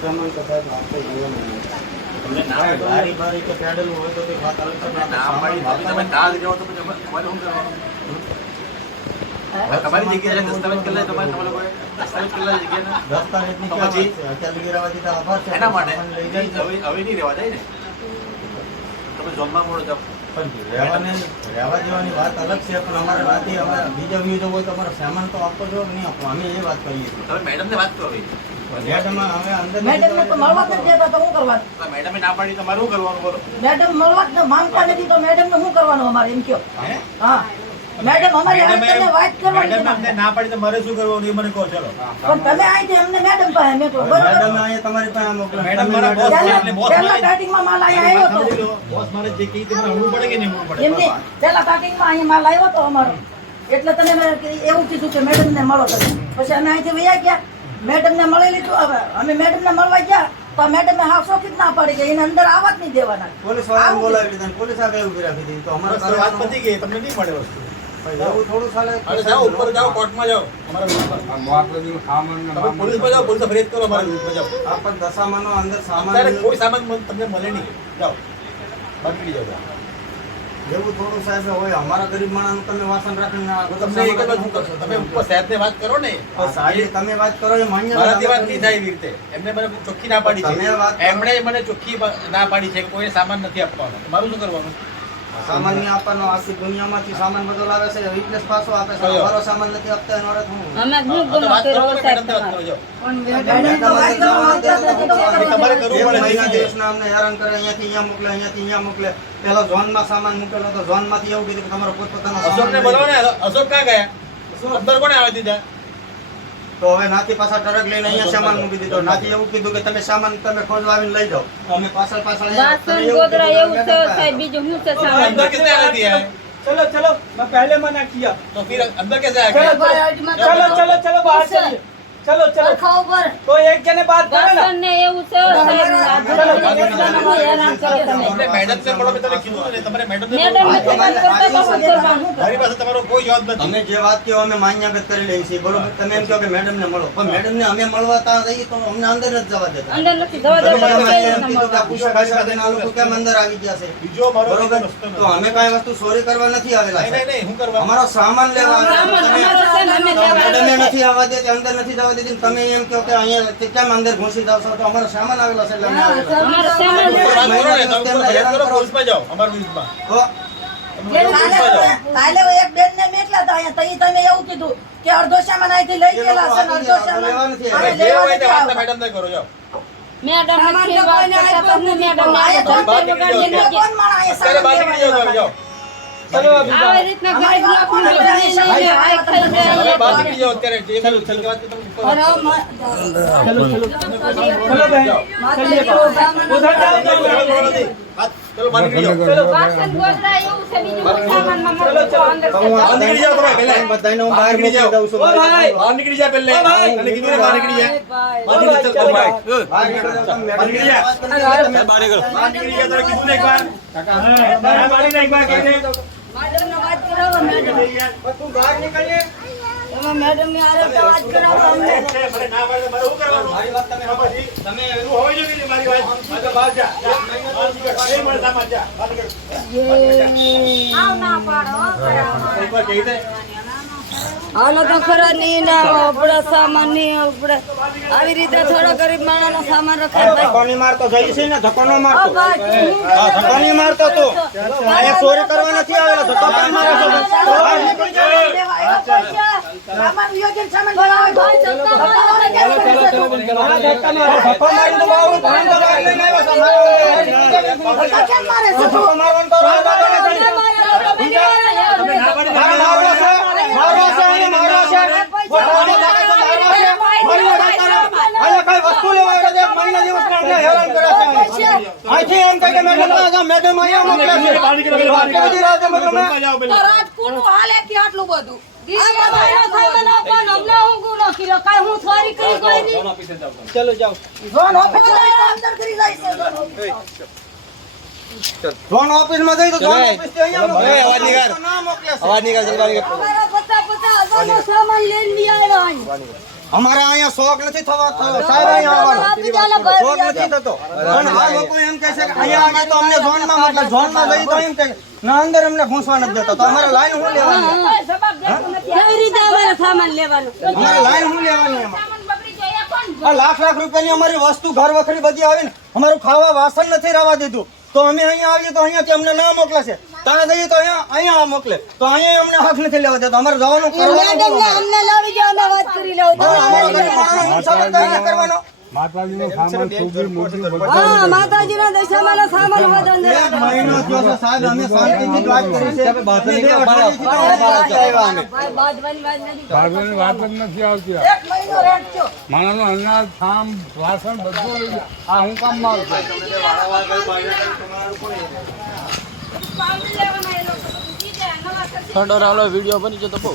સામાન તો સાહેબ આપણે જીવન તમને ના બારી બારી કે પેડલ હોય તો વાત અલગ છે. ના પાડી તમે ના જ જાવ તો પછી અમારે શું કરવાનું? તમારી જગ્યાએ દસ્તાવેજ કરી લે તમારે તમારે કોઈ દસ્તાવેજ કરી લે જગ્યાએ દસ્તાવેજની પછી અત્યારે ગેરવાજી તો આભાર છે એના માટે હવે નહીં રહેવા જાય ને તમે ઝોનમાં મોડો જાવ પણ રહેવા દેવાની વાત અલગ છે પણ અમારે રાતે હવે બીજા વ્યૂ હોય તો અમારો સામાન તો આપવો જો નહીં આપવો અમે એ વાત કરીએ છીએ. તમે મેડમને વાત કરો મેડમ હવે અંદર મેડમને તો મળવા જ દેતા તો શું કરવાનું? મેડમે ના પાડી તમારે શું કરવાનું બોલો? મેડમ મળવા જ માંગતા નથી તો મેડમને શું કરવાનું અમારે એમ કયો? હા મેડમ અમારી હારે વાત કરવાની મેડમ અમને ના પાડી તો મારે શું કરવાનું એ મને કહો ચલો. પણ તમે અહીંથી અમને મેડમ પાસે મેં તો મેડમ અહીંયા તમારી પાસે મોકલો. મેડમ મારા બોસ છે એટલે બોસ પહેલા સ્ટાર્ટિંગમાં માલ અહીંયા આવ્યો તો બોસ મારે જે કહી તે મને હમવું પડે કે નહીં હમવું પડે? એમની પહેલા સ્ટાર્ટિંગમાં અહીંયા માલ આવ્યો તો અમારો એટલે તને મેં એવું કીધું કે મેડમને મળો તમે. પછી અમે અહીંથી વયા ગયા મેડમને મળી લીધું. હવે અમે મેડમને મળવા ગયા તો મેડમે હાફ શોખી જ ના પાડી કે એને અંદર આવવા જ નહીં દેવાના. પોલીસ વાળાને બોલાવી લીધા પોલીસ આગળ ઉભી રાખી દીધી તો અમારે વાત પતી ગઈ તમને નહીં મળે વસ્તુ. એવું થોડું ચાલે. અરે જાઓ ઉપર જાઓ કોર્ટમાં જાઓ અમારા વિરુદ્ધમાં મોકલજો સામાન પોલીસમાં જાઓ પોલીસ ફરિયાદ કરો અમારા વિરુદ્ધમાં જાઓ. આ પણ દશામાનો અંદર સામાન કોઈ સામાન તમને મળે નહીં જાઓ બાકી જાઓ. એવું થોડું સાહેબ હોય અમારા ગરીબ માણસનું તમે વાસણ રાખીને તમને એક જ વાત કરશો તમે ઉપર સાહેબને વાત કરો ને સાહેબ તમે વાત કરો એ માન્ય મારાથી વાત નહીં થાય એવી રીતે એમને મને ચોખ્ખી ના પાડી છે એમણે મને ચોખ્ખી ના પાડી છે કોઈ સામાન નથી આપવાનો. મારું શું કરવાનું? સામાન નહીં આપવાનો. આખી દુનિયામાંથી સામાન બધો લાવે છે રિપ્લેસ પાછો આપે છે અમારો સામાન નથી આપતા એનો અર્થ હું અમે શું ગુનો કર્યો સાહેબ? તમારે કરવું પડે. મહિના દિવસના અમને હેરાન કરે અહીંયાથી અહીંયા મોકલે અહીંયાથી અહીંયા મોકલે. પેલો ઝોનમાં સામાન મૂકેલો તો ઝોનમાંથી એવું કીધું કે તમારો પોતપોતાનો અશોકને બોલાવો ને. અશોક ક્યાં ગયા? અંદર કોને આવી દીધા? તો હવે નાથી પાછા ટ્રક લઈને અહીંયા સામાન મૂકી દીધો. નાથી એવું કીધું કે તમે સામાન તમે ખોલવા આવીને લઈ જાઓ. અમે પાછળ વાસણ ગોદરા એવું છે સાહેબ બીજું શું છે સામાન? अंदर किसने आने दिया है? चलो चलो मैं पहले मना किया. तो फिर अंदर कैसे आ गया? चलो चलो चलो बाहर चलिए. चलो चलो ખાવ પર तो एक जने बात करे ना. વાસણ ને એવું છે સાહેબ હેરાન કરે તમે. આપણે મેડમ ને મળો તમે કીધું ને તમારે મેડમ ને મેડમ નથી વાત કરતા તો શું કરવાનું? મારી પાસે તમારો કોઈ જવાબ નથી. અમે જે વાત કહો અમે માન્યગત કરી લઈએ છીએ બરોબર. તમે એમ કહો કે મેડમ ને મળો પણ મેડમ ને અમે મળવા ત્યાં જઈએ તો અમને અંદર નથી જવા દેતા. અંદર નથી જવા તમે દેતા અમારે એમ કીધું કે આ પૂછાભાઈ સાથે આ લોકો કેમ અંદર આવી ગયા છે બીજો બરોબર. તો અમે કાંઈ વસ્તુ ચોરી કરવા નથી આવેલા. નહીં હું કરવા અમારો સામાન લેવા મેડમે નથી આવવા દેતી અંદર નથી જવા દેતી. તમે એમ કહો કે અહીંયા કેમ અંદર ઘૂસી જાવ છો તો અમારો સામાન આવેલો છે એટલે અમે આવેલા. અમારો સામાન કાલે એક બેન ને મેકલા હતા અહીંયા તઈ તમે એવું કીધું કે અડધો સામાન અહીંથી લઈ ગયેલા છે ને અડધો સામાન લેવા નથી આવ્યા. મેડમ ને કરો જાઓ. મેડમ નથી વાત કરતા તો હું મેડમ ને કોણ માણા અહીંયા સામાન લેવા જાઓ. चलो अभी આવી રીતના ગરીબ લોકોને લઈને આય ખાઈ જાય. બાત કરી જાઓ અત્યારે જે ચલો ચલો વાત તમે चलो चलो चलो बहन चलिए उधर जाओ ચલો બાત કરી જાઓ. चलो વાસણ ગોદરા એવું છે બીજું સામાનમાં ચલો, ચલો. અંદર છે. બહાર નીકળી જાઓ તમે પહેલા બધાને હું બહાર નીકળી જાઉં છું. ઓ ભાઈ બહાર નીકળી જા પહેલે અને કીધું ને બહાર નીકળી જા. બહાર નીકળી ચાલ ભાઈ બહાર નીકળી જાઓ તમે બહાર નીકળી જા. તમે બહાર નીકળો. બહાર નીકળી જા તને કીધું ને એક વાર કાકા बाड़ी नहीं बात कहने મેડમ ને વાત કરાવો મેડમ. तू बाहर निकलिए. એમાં મેડમ ને આરે તો વાત કરાવો અમને. મને ના પાડે મારે શું કરવાનું? મારી વાત તમે પછી તમે એવું હોવી જોઈએ કે મારી વાત આ બહાર જા એ મને સામાન જા બહાર નીકળ. આવ ના પાડો એકવાર કહી દે હાલો તો ખરા નહીં ના આપણે સામાન નહીં આપણે આવી રીતે થોડો ગરીબ માણસનો સામાન રખાય ભાઈ. ધક્કોની મારતો જઈ છે ને ધક્કો નો મારતો. ભાઈ હા ધક્કોની મારતો તો અહીંયા ચોરી કરવા નથી આવેલો ધક્કો કેમ મારો છો? બહાર નીકળી જાઓ. સામાન યોગ્ય સામાન ભરાવો ભાઈ ધક્કા મારવાના કેમ કરો છો? धक्का मारो धक्का मारी तो बाहर भान तो बाहर नहीं आया ધક્કા કેમ મારે છે? ધક્કો મારવાનું તો રાહ મારો ના છે વસ્તુ લેવા મહિના દિવસ હેરાન કરે છે. અહીંથી એમ કહે કે મેડમ અહીંયા મોકલ્યા છે. બધી રાતે મતલબ તો રાજકોટનું હાલે કે આટલું બધું અમને હું ગુનો કર્યો કાંઈ હું ચોરી કરી કોઈ નહીં. चलो जाओ જોન ઓફિસર અંદર કરી જાય છે જોન ઓફિસર. ઝોન ઓફિસમાં જઈ તો ઝોન ઓફિસથી અહીંયા મોકલે. હવે અવાજ નીકળ. ના મોકલે છે. અવાજ નીકળ જલ્દી નીકળ. અમારા 50,000 નો સામાન લઈને બી આવ્યા અહીં. અમારે અહીંયા શોખ નથી થતો સાહેબ અહીંયા આવવાનો આપી દે ને ભાઈ. શોખ નથી થતો પણ આ લોકો એમ કહે છે કે અહીંયા આગળ તો અમને ઝોનમાં મોકલે ઝોનમાં જઈ તો એમ કહે ના અંદર અમને ઘૂસવા નથી દેતા તો અમારે લાઈન શું લેવાની કોઈ જવાબ દેતો નથી. કઈ રીતે અમારે સામાન લેવાનું? અમારે લાઈન શું લેવાની એમાં સામાન બગડી જાય કોણ આ લાખ રૂપિયાની અમારી વસ્તુ ઘર વખરી બધી આવીને અમારું ખાવા વાસણ નથી રહેવા દીધું તો અમે અહીંયા આવીએ તો અહીંયાથી અમને ના મોકલે છે ત્યાં જઈએ તો અહીંયા મોકલે તો અહીંયા અમને હક નથી લેવા દેતો અમારે જવાનું કરવાનું મેડમ ને અમને લાવી જાઓ, અમે વાત કરી લઉં. અમારો ગરીબ માણસનો મુસાફર તો અહીંયા કરવાનો માતાજીનો સામાન છોકરી મોટી બધું હા, માતાજીના દશામાનો સામાન વધુ અંદર એક મહિનો થયો છે સાહેબ અમે શાંતિથી જ વાત કરી છે બે અઠવાડિયાથી તો અમે વાત આવ્યા અમે ભાઈ, બાંધવાની વાત નથી. ભાગવાની વાત જ નથી આવતી એક મહિનો રેન્ટ થયો. માણસનો અનાજ થામ વાસણ બધું લઈ જાય. આ હું કામમાં આવશે પાવડી લેવાના એ લોકો બીજી જાય નવા કરશે. ઠંડો રાલો વિડીયો બની જતો બહુ